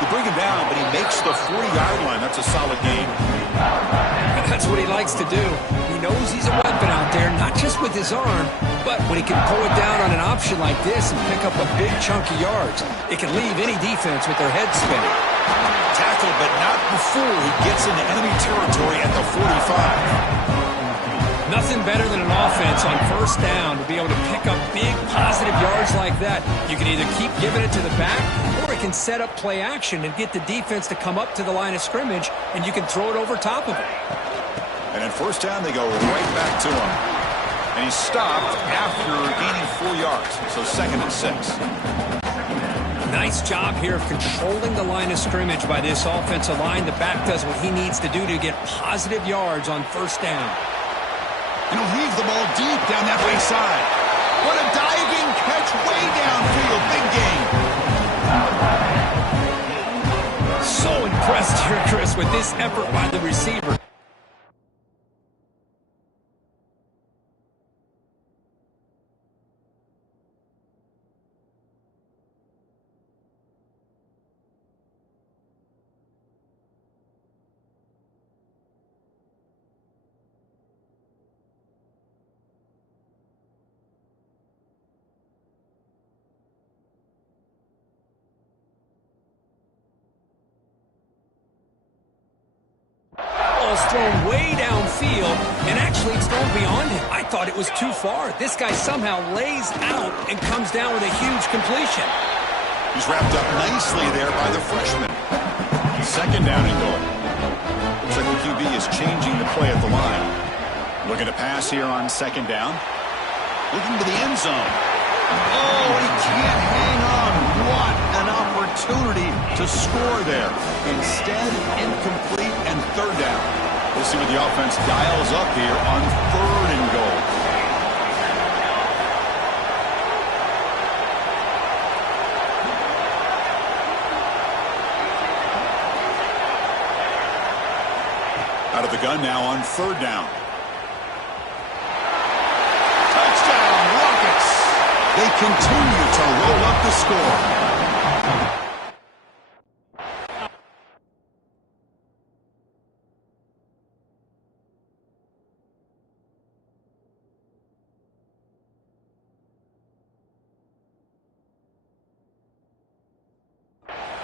They bring him down, but he makes the 40-yard line. That's a solid game. That's what he likes to do. He knows he's a weapon out there, not just with his arm, but when he can pull it down on an option like this and pick up a big chunk of yards, it can leave any defense with their head spinning. Tackled, but not before he gets into enemy territory at the 45. Nothing better than an offense on 1st down to be able to pick up big positive yards like that. You can either keep giving it to the back, or it can set up play action and get the defense to come up to the line of scrimmage, and you can throw it over top of it. And in 1st down, they go right back to him. And he's stopped after gaining 4 yards, so 2nd and 6. Nice job here of controlling the line of scrimmage by this offensive line. The back does what he needs to do to get positive yards on 1st down. And he'll heave the ball deep down that right side. What a diving catch way downfield. Big gain. So impressed here, Chris, with this effort by the receiver. Thrown way downfield, and actually it's thrown beyond him. I thought it was too far. This guy somehow lays out and comes down with a huge completion. He's wrapped up nicely there by the freshman. 2nd down and goal. Looks like the QB is changing the play at the line. Looking to pass here on 2nd down. Looking to the end zone. Oh, he can't hang on. What an opportunity to score there. Instead, incomplete and 3rd down. We'll see what the offense dials up here on 3rd and goal. Out of the gun now on 3rd down. Touchdown, Rockets! They continue to roll up the score.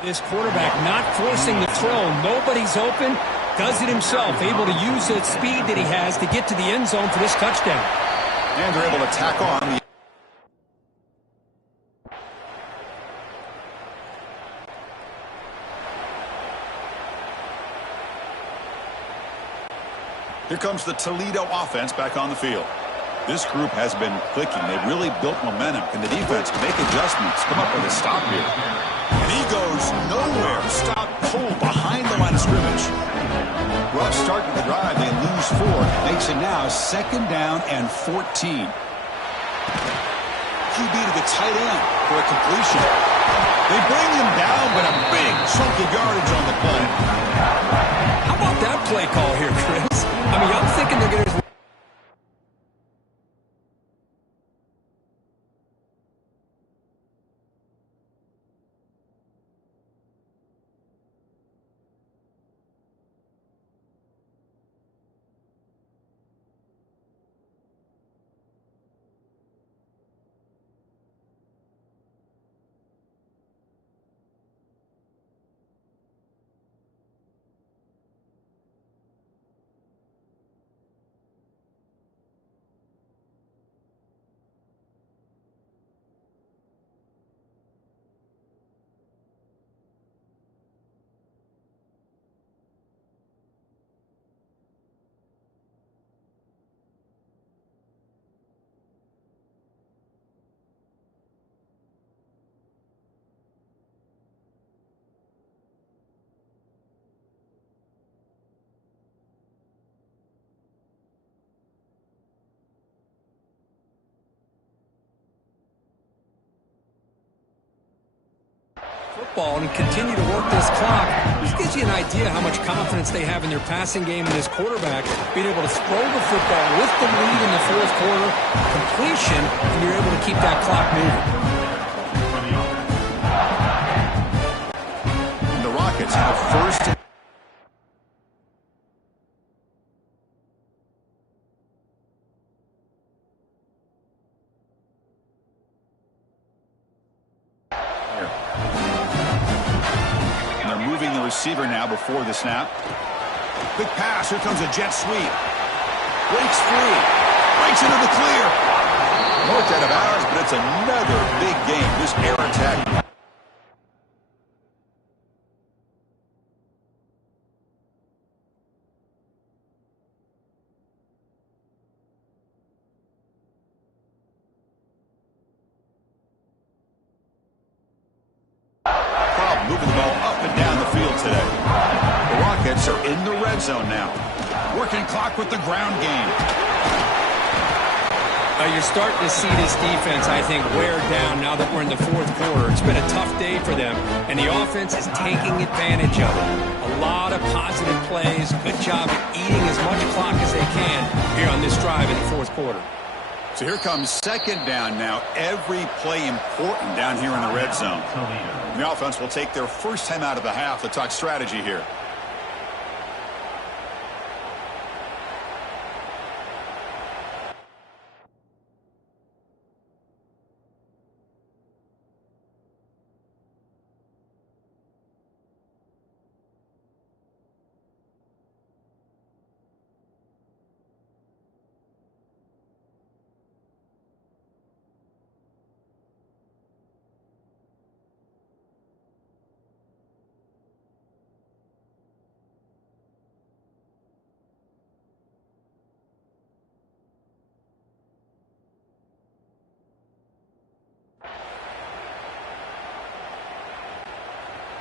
This quarterback not forcing the throw. Nobody's open. Does it himself. Able to use the speed that he has to get to the end zone for this touchdown. And they're able to tack on. Here comes the Toledo offense back on the field. This group has been clicking. They've really built momentum. Can the defense make adjustments? Come up with a stop here. And he goes nowhere. Stop cold behind the line of scrimmage. Rough start to the drive. They lose 4. Makes it now 2nd down and 14. QB to the tight end for a completion. They bring him down, but a big chunk of yardage on the play. How about that play call here, Chris? I mean, I'm thinking they're going to... football and continue to work this clock. This gives you an idea how much confidence they have in their passing game and this quarterback being able to throw the football with the lead in the fourth quarter, completion, and you're able to keep that clock moving. The Rockets have first. Moving the receiver now before the snap. Quick pass. Here comes a jet sweep. Breaks free. Breaks into the clear. Marked out of bounds, but it's another big game. This air attack. Moving the ball up and down the field today. The Rockets are in the red zone now. Working clock with the ground game. You're starting to see this defense, I think, wear down now that we're in the fourth quarter. It's been a tough day for them, and the offense is taking advantage of it. A lot of positive plays. Good job at eating as much clock as they can here on this drive in the fourth quarter. So here comes second down now. Every play important down here in the red zone. And the offense will take their first time out of the half to talk strategy here.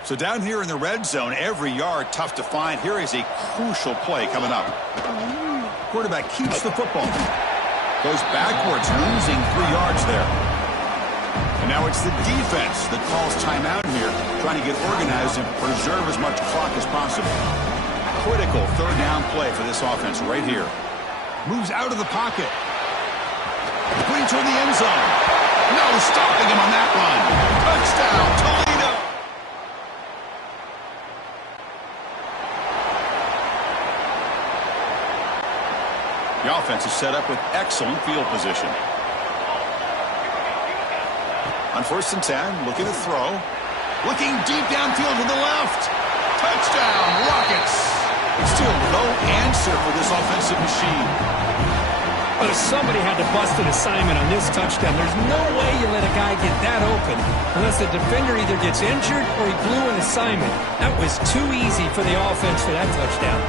So down here in the red zone, every yard tough to find. Here is a crucial play coming up. Quarterback keeps the football. Goes backwards, losing 3 yards there. And now it's the defense that calls timeout here, trying to get organized and preserve as much clock as possible. Critical third down play for this offense right here. Moves out of the pocket. Going toward the end zone. No stopping him on that run. Touchdown, Toledo. The offense is set up with excellent field position. On 1st and 10, looking to throw. Looking deep downfield to the left. Touchdown, Rockets. It's still no answer for this offensive machine. But somebody had to bust an assignment on this touchdown. There's no way you let a guy get that open unless the defender either gets injured or he blew an assignment. That was too easy for the offense for that touchdown.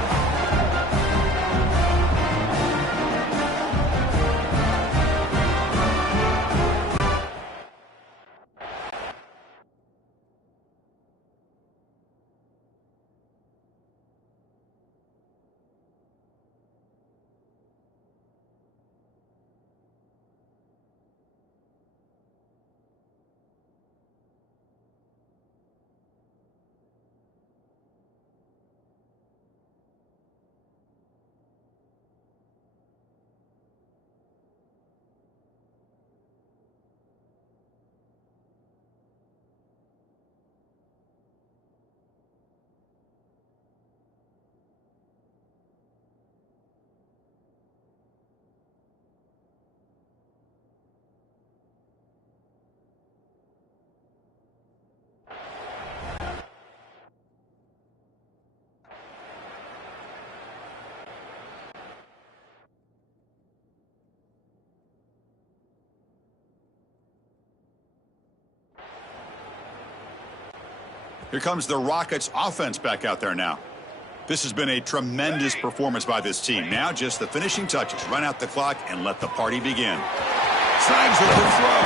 Here comes the Rockets offense back out there now. This has been a tremendous performance by this team. Now just the finishing touches. Run out the clock and let the party begin. Snags with the throw.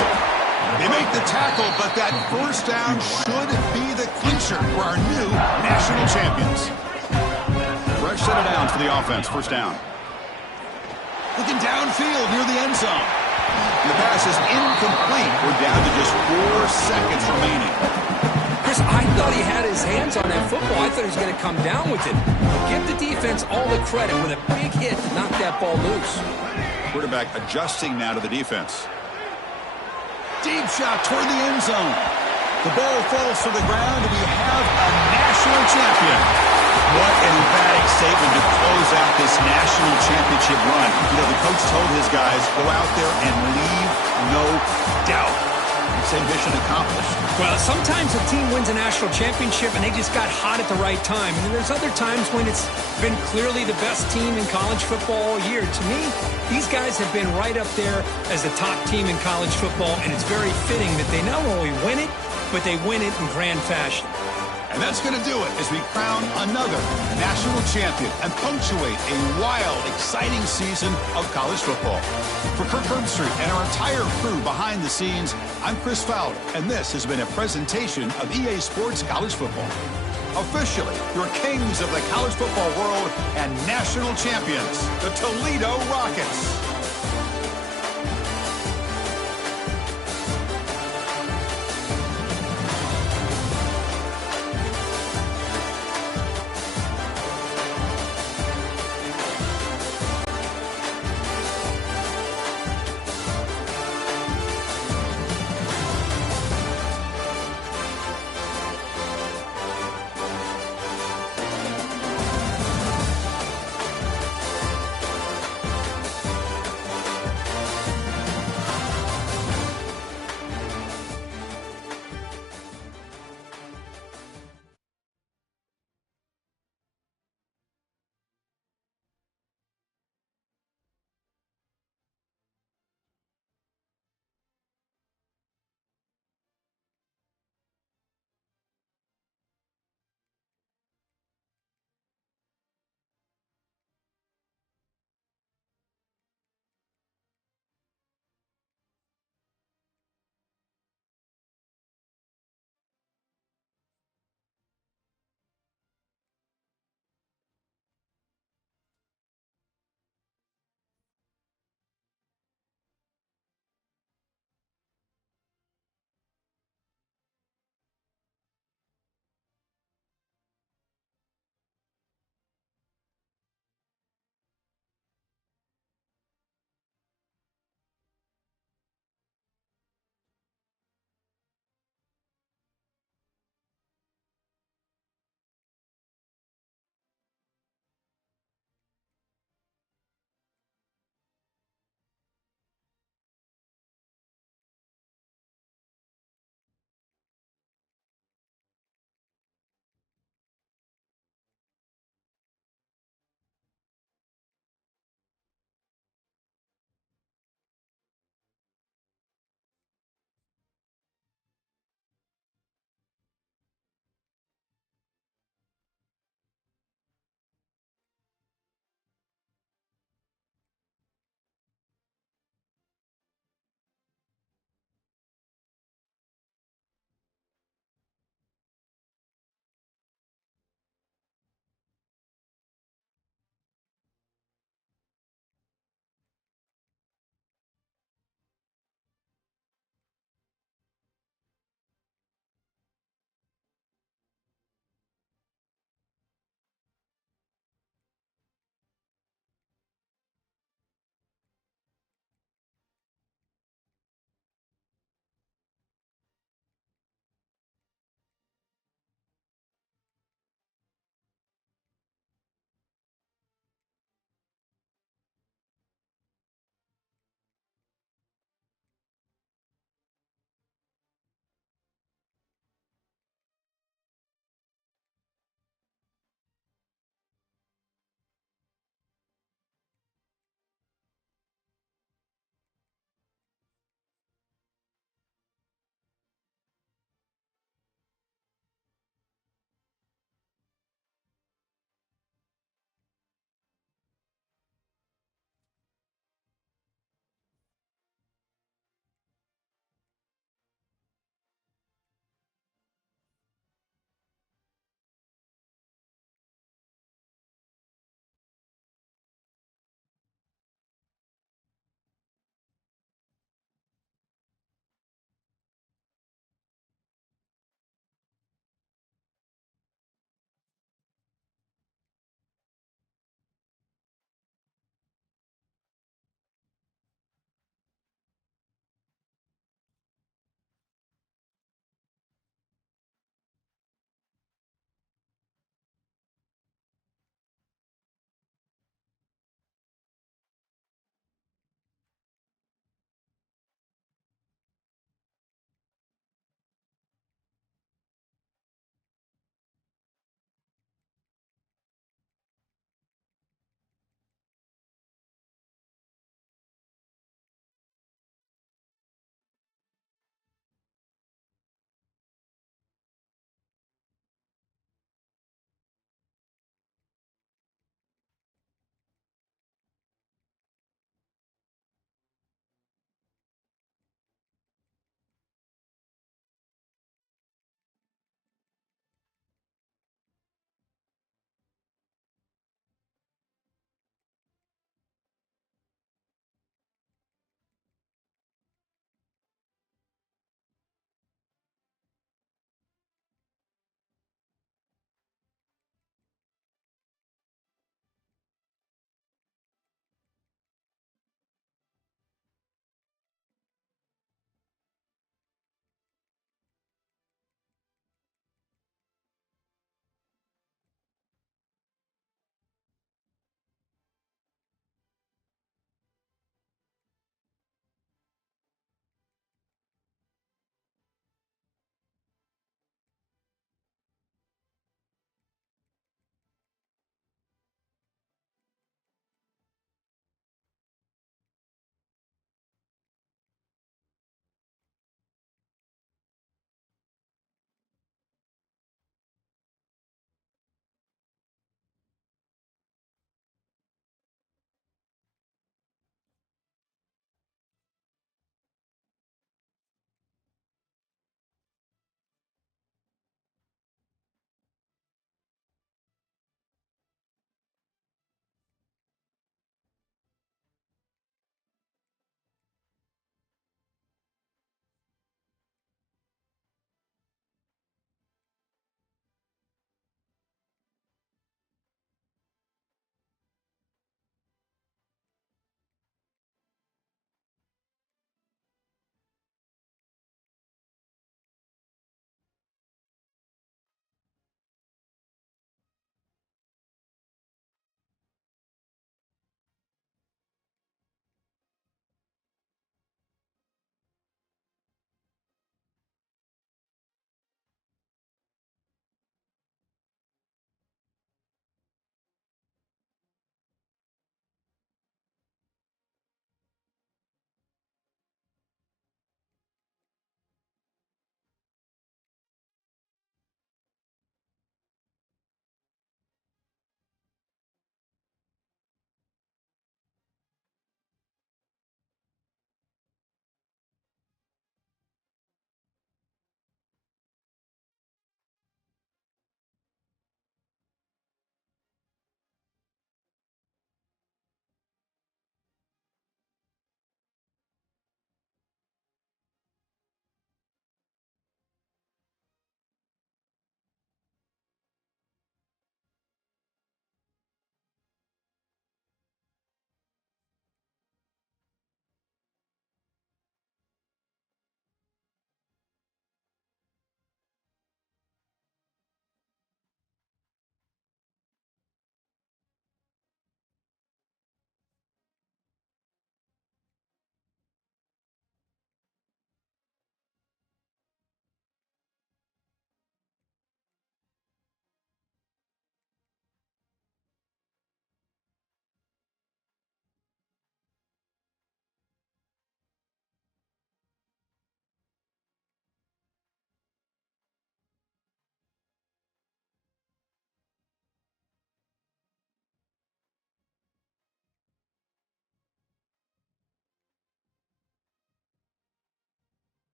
They make the tackle, but that first down should be the clincher for our new national champions. Fresh set of downs for the offense. First down. Looking downfield near the end zone. The pass is incomplete. We're down to just 4 seconds remaining. Chris, I thought he had his hands on that football. I thought he was going to come down with it. But give the defense all the credit with a big hit to knock that ball loose. Quarterback adjusting now to the defense. Deep shot toward the end zone. The ball falls to the ground, and we have a national champion. What an emphatic statement to close out this national championship run. You know, the coach told his guys, go out there and leave no doubt. It's a mission accomplished. Well, sometimes a team wins a national championship and they just got hot at the right time. And then there's other times when it's been clearly the best team in college football all year. To me, these guys have been right up there as the top team in college football, and it's very fitting that they not only win it, but they win it in grand fashion. And that's going to do it as we crown another national champion and punctuate a wild, exciting season of college football. For Kirk Herbstreit and our entire crew behind the scenes, I'm Chris Fowler, and this has been a presentation of EA Sports College Football. Officially, your kings of the college football world and national champions, the Toledo Rockets.